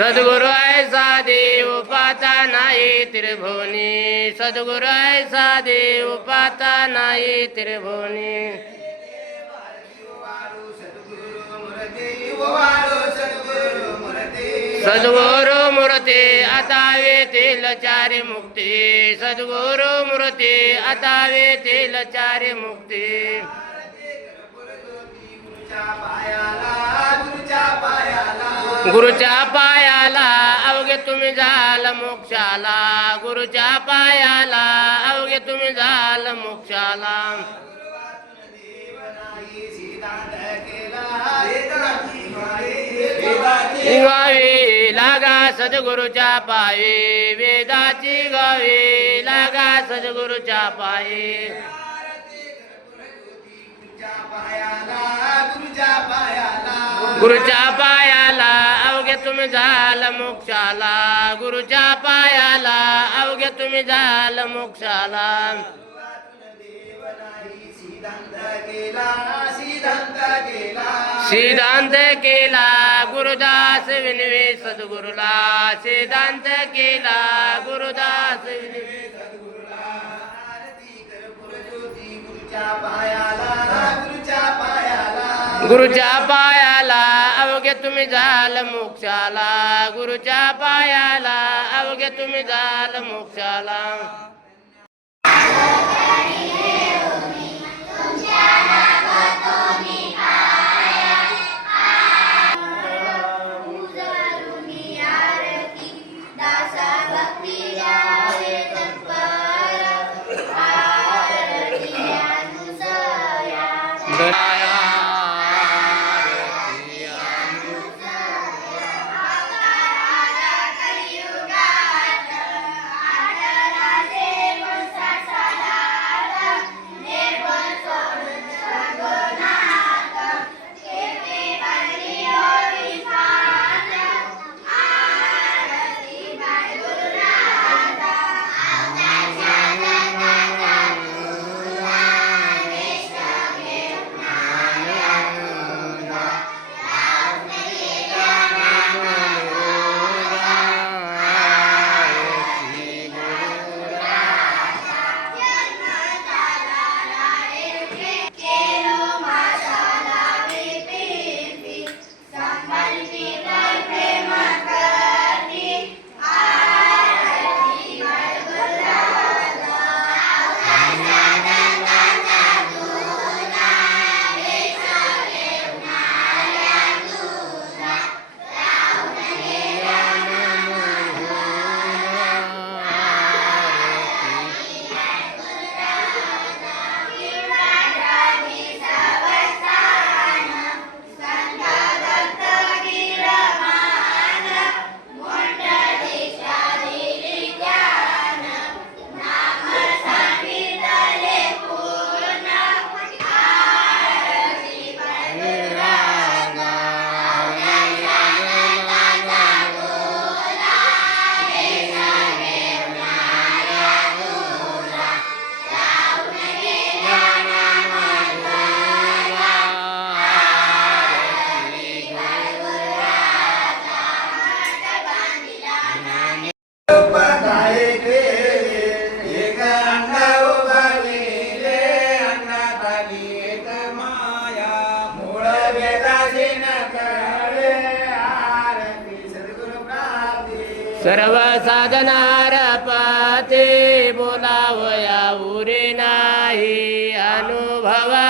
सद्गुरु ऐसा देव पाता नाही त्रिभुवनी, सद्गुरु ऐसा देव पाता नाही त्रिभुवनी। सद्गुरु मूर्ती आता वेतील चारी मुक्ती, सद्गुरु मूर्ती आता वेतील चारी मुक्ती। गुरुच्या पायाला अवघे तुम्ही जाल मोक्षाला, गुरुच्या पायाला अवघे तुम्ही जाल मोक्षाला। गावी लागा सद्गुरुच्या पायी, वेदाची गावी लागा सद्गुरुच्या पायी। गुरुच्या पायाला अवघे तुम्ही जाल मोक्षाला, गुरुच्या पायाला अवघे तुम्ही जाल मोक्षाला। सिद्धांत केला गुरुदास विनवे सद्गुरुला, सिद्धांत केला गुरुदास विनवे सद्गुरुला। गुरुच्या पायाला अवघे तुम्ही जाल मोक्षाला, गुरुच्या पायाला अवघे तुम्ही जाल मोक्षाला। सर्व साधनार पाते बोलावया उरे नाही अनुभवा